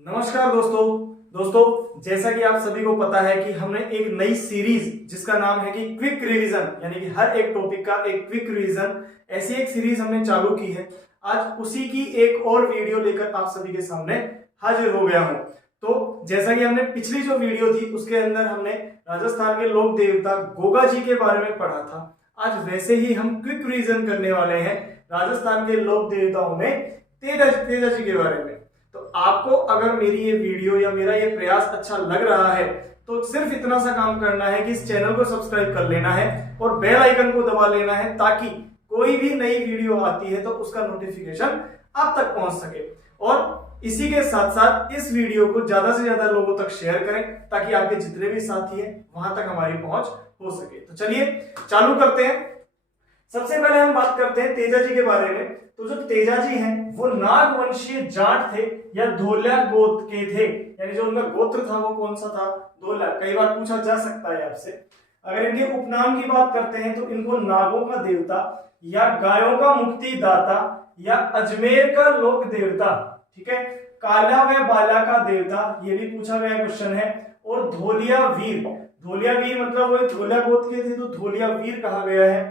नमस्कार दोस्तों जैसा कि आप सभी को पता है कि हमने एक नई सीरीज जिसका नाम है कि क्विक रिवीजन यानी कि हर एक टॉपिक का एक क्विक रिवीजन, ऐसी एक सीरीज हमने चालू की है। आज उसी की एक और वीडियो लेकर आप सभी के सामने हाजिर हो गया हूं। तो जैसा कि हमने पिछली जो वीडियो थी उसके अंदर हमने राजस्थान के लोक देवता गोगा जी के बारे में पढ़ा था। आज वैसे ही हम क्विक रिवीजन करने वाले हैं राजस्थान के लोक देवताओं में तेजा जी के बारे में। तो आपको अगर मेरी ये वीडियो या मेरा ये प्रयास अच्छा लग रहा है तो सिर्फ इतना सा काम करना है कि इस चैनल को सब्सक्राइब कर लेना है और बेल आइकन को दबा लेना है, ताकि कोई भी नई वीडियो आती है तो उसका नोटिफिकेशन आप तक पहुंच सके। और इसी के साथ साथ इस वीडियो को ज्यादा से ज्यादा लोगों तक शेयर करें, ताकि आपके जितने भी साथी हैं वहां तक हमारी पहुंच हो सके। तो चलिए चालू करते हैं। सबसे पहले हम बात करते हैं तेजा जी के बारे में। तो जो तेजा जी हैं वो नागवंशीय जाट थे या धोलिया गोत्र के थे, यानी जो उनका गोत्र था वो कौन सा था? धोलिया। कई बार पूछा जा सकता है आपसे। अगर इनके उपनाम की बात करते हैं तो इनको नागों का देवता या गायों का मुक्तिदाता या अजमेर का लोक देवता, ठीक है, काला व बाला का देवता, ये भी पूछा गया क्वेश्चन है। और धोलिया वीर, धोलिया वीर मतलब वो धोलिया गोत्र के थे तो धोलिया वीर कहा गया है।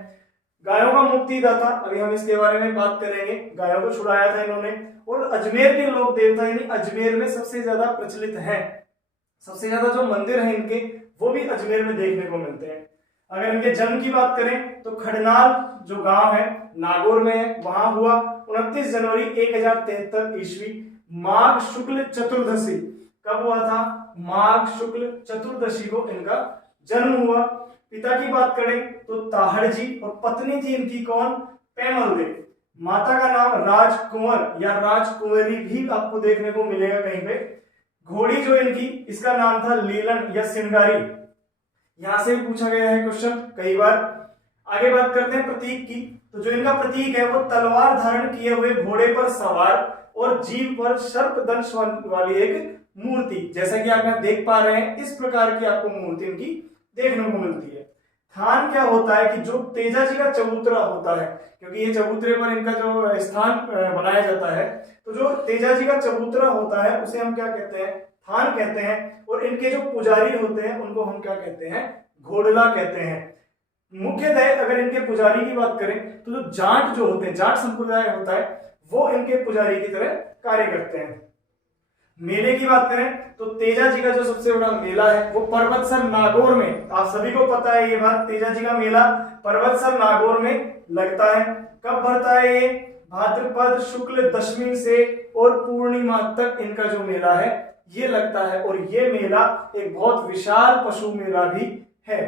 गायों का मुक्तिदाता, अभी हम इसके बारे में बात करेंगे, गायों को छुड़ाया था इन्होंने। और अजमेर के लोक देवता यानी अजमेर में सबसे ज्यादा प्रचलित है, सबसे ज्यादा जो मंदिर हैं इनके वो भी अजमेर में देखने को मिलते हैं। अगर इनके जन्म की बात करें तो खड़नाल जो गांव है नागौर में है, वहां हुआ 29 जनवरी 1073 ईस्वी माघ शुक्ल चतुर्दशी। कब हुआ था? माघ शुक्ल चतुर्दशी को इनका जन्म हुआ। पिता की बात करें तो ताहड़ जी, और पत्नी थी इनकी कौन? पैमल देव। माता का नाम राजकुंवर या राजकुंवरी भी आपको देखने को मिलेगा कहीं पे। घोड़ी जो इनकी, इसका नाम था लीलन या सिंगारी। यहां से भी पूछा गया है क्वेश्चन कई बार। आगे बात करते हैं प्रतीक की। तो जो इनका प्रतीक है वो तलवार धारण किए हुए घोड़े पर सवार और जीभ पर सर्प दंश वाली एक मूर्ति, जैसा कि आप यहाँ देख पा रहे हैं, इस प्रकार की आपको मूर्ति इनकी देखने को मिलती है। थान क्या होता है कि जो तेजा जी का चबूतरा होता है, क्योंकि ये चबूतरे पर इनका जो स्थान बनाया जाता है, तो जो तेजा जी का चबूतरा होता है उसे हम क्या कहते हैं? थान कहते हैं। और इनके जो पुजारी होते हैं उनको हम क्या कहते हैं? घोड़ला कहते हैं। मुख्यतः अगर इनके पुजारी की बात करें तो जो जाट जो होते हैं, जाट संप्रदाय होता है, वो इनके पुजारी की तरह कार्य करते हैं। मेले की बात करें तो तेजा जी का जो सबसे बड़ा मेला है वो पर्वतसर नागौर में, आप सभी को पता है ये बात, तेजा जी का मेला पर्वतसर नागौर में लगता है। कब भरता है ये? भाद्रपद शुक्ल दशमी से और पूर्णिमा तक इनका जो मेला है ये लगता है। और ये मेला एक बहुत विशाल पशु मेला भी है।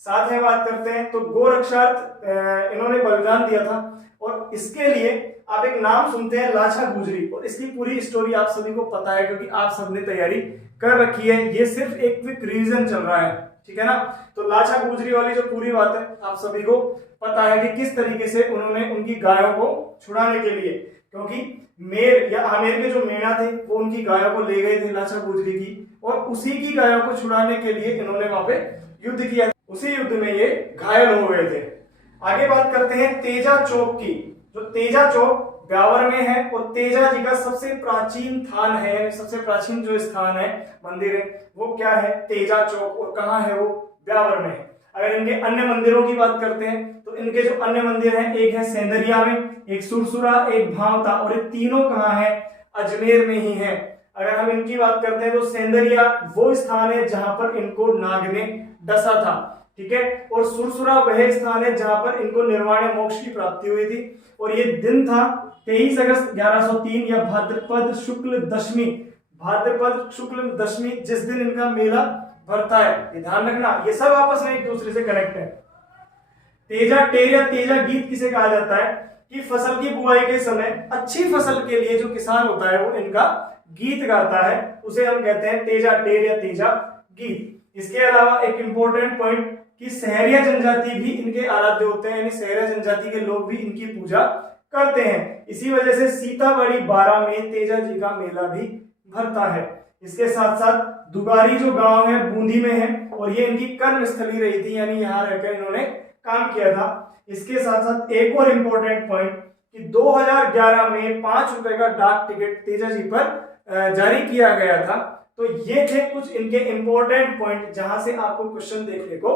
साथ में बात करते हैं तो गोरक्षार्थ इन्होंने बलिदान दिया था, और इसके लिए आप एक नाम सुनते हैं लाछा गुजरी, और इसकी पूरी स्टोरी आप सभी को पता है क्योंकि आप सबने तैयारी कर रखी है। ये सिर्फ एक क्विक रिवीजन चल रहा है, ठीक है ना। तो लाछा गुजरी वाली जो पूरी बात है आप सभी को पता है कि किस तरीके से उन्होंने उनकी गायों को छुड़ाने के लिए, क्योंकि मेर या आमेर के जो मेणा थे वो उनकी गायों को ले गए थे लाछा गुजरी की, और उसी की गायों को छुड़ाने के लिए इन्होंने वहां पे युद्ध किया। उसी युद्ध में ये घायल हो गए थे। आगे बात करते हैं तेजा चौक की। जो तेजा चौक ब्यावर में है, और तेजा जी का सबसे प्राचीन थान है, सबसे प्राचीन जो स्थान है, मंदिर है, वो क्या है? तेजा चौक। और कहाँ है वो? ब्यावर में है। अगर इनके अन्य मंदिरों की बात करते हैं तो इनके जो अन्य मंदिर हैं, एक है सेंदरिया में, एक सुरसुरा, एक भावता, और ये तीनों कहाँ है? अजमेर में ही है। अगर हम इनकी बात करते हैं तो सेंदरिया वो स्थान है जहां पर इनको नाग ने डसा था, ठीक है। और सुरसुरा वह स्थान है जहां पर इनको निर्वाण मोक्ष की प्राप्ति हुई थी। और ये दिन था 23 अगस्त 1103 या भाद्रपद शुक्ल दशमी, भाद्रपद शुक्ल दशमी, जिस दिन इनका मेला भरता है। ये ध्यान रखना, ये सब आपस में एक दूसरे से कनेक्ट है। तेजा टेर या तेजा गीत किसे कहा जाता है? कि फसल की बुआई के समय अच्छी फसल के लिए जो किसान होता है वो इनका गीत गाता है, उसे हम कहते हैं तेजा टेर या तेजा गीत। इसके अलावा एक इंपॉर्टेंट पॉइंट कि सहरिया जनजाति भी इनके आराध्य होते हैं, यानी सहरिया जनजाति के लोग भी इनकी पूजा करते हैं। इसी वजह से सीतामढ़ी 12 में तेजा जी का मेला भी भरता है। इसके साथ साथ दुगारी जो गांव है बूंदी में है, और ये इनकी कर्म स्थली रही थी, यानी यहाँ रहकर इन्होंने काम किया था। इसके साथ साथ एक और इंपॉर्टेंट पॉइंट कि 2011 में 5 रुपए का डाक टिकट तेजा जी पर जारी किया गया था। तो ये थे कुछ इनके इंपॉर्टेंट पॉइंट जहां से आपको क्वेश्चन देखने को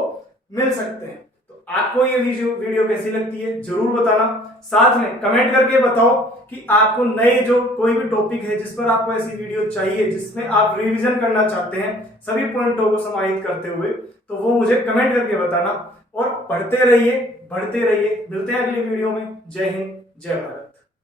मिल सकते हैं। तो आपको ये वीडियो कैसी लगती है जरूर बताना, साथ में कमेंट करके बताओ कि आपको नए जो कोई भी टॉपिक है जिस पर आपको ऐसी वीडियो चाहिए जिसमें आप रिवीजन करना चाहते हैं सभी पॉइंटों को समाहित करते हुए, तो वो मुझे कमेंट करके बताना। और पढ़ते रहिए, बढ़ते रहिए। मिलते हैं अगली वीडियो में। जय हिंद, जय भारत।